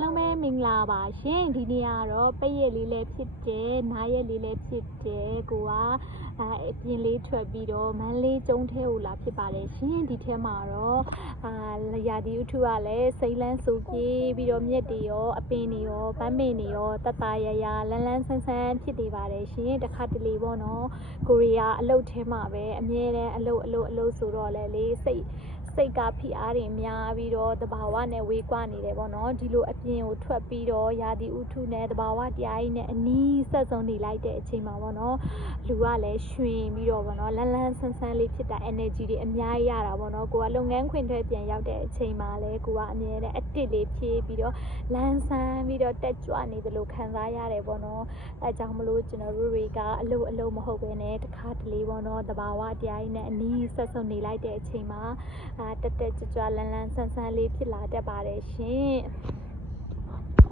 လုံးပဲမင်္ဂလာပါရှင်ဒီနေ့ကတော့ပိတ်ရက်လေးလည်းဖြစ်တယ်နားရက်လေးလည်းဖြစ်တယ်ကိုကအပြင်လေးထွက်ပြီးတော့မန်းလေးကျုံထဲကိုလာဖြစ်ပါတယ်ရှင်ဒီထဲမှာတော့ရာသီဥတုကလည်းစိမ့်လန်းဆူပြေးပြီးတော့မြက်တွေရောအပင်တွေရောပန်းပင်တွေရောတတရရလန်းလန်းဆန်းဆန်းဖြစ်နေပါတယ်ရှင်တခါတလေပေါ့နော်ကိုရီးယားအလုပ်ထဲမှာပဲအမြဲတမ်းအလုပ်ဆိုတော့လေစိတ်ကဖိအားတွေများပြီးတော့တဘာဝနဲ့ဝေးကွာနေတယ်ပေါ့နော်ဒီလိုအပြင်ကိုထွက်ပြီးတော့ရာသီဥတုနဲ့တဘာဝတရားကြီးနဲ့အနီးဆက်ဆုံးနေလိုက်တဲ့အချိန်မှာပေါ့နော်လူကလည်းရွှင်ပြီးတော့ပေါ့နော်လန်းလန်းဆန်းဆန်းလေးဖြစ်တာ energy တွေအများကြီးရတာပေါ့နော်ကိုကလုပ်ငန်းခွင်ထဲပြန်ရောက်တဲ့အချိန်မှာလည်းကိုကအမြဲတမ်းအတစ်လေးဖြည့်ပြီးတော့လန်းဆန်းပြီးတော့တက်ကြွနေသလိုခံစားရတယ်ပေါ့နော်အဲကြောင့်မလို့ကျွန်တော်တို့တွေကအလုပ်မဟုတ်ဘဲနဲ့တခါတလေပေါ့နော်တဘာဝတရားကြီးနဲ့အနီးဆက်ဆုံးနေလိုက်တဲ့အချိန်မှာတက်ကြွလန်းလန်းဆန်းဆန်းလေးဖြစ်လာတတ်ပါတယ်ရှင်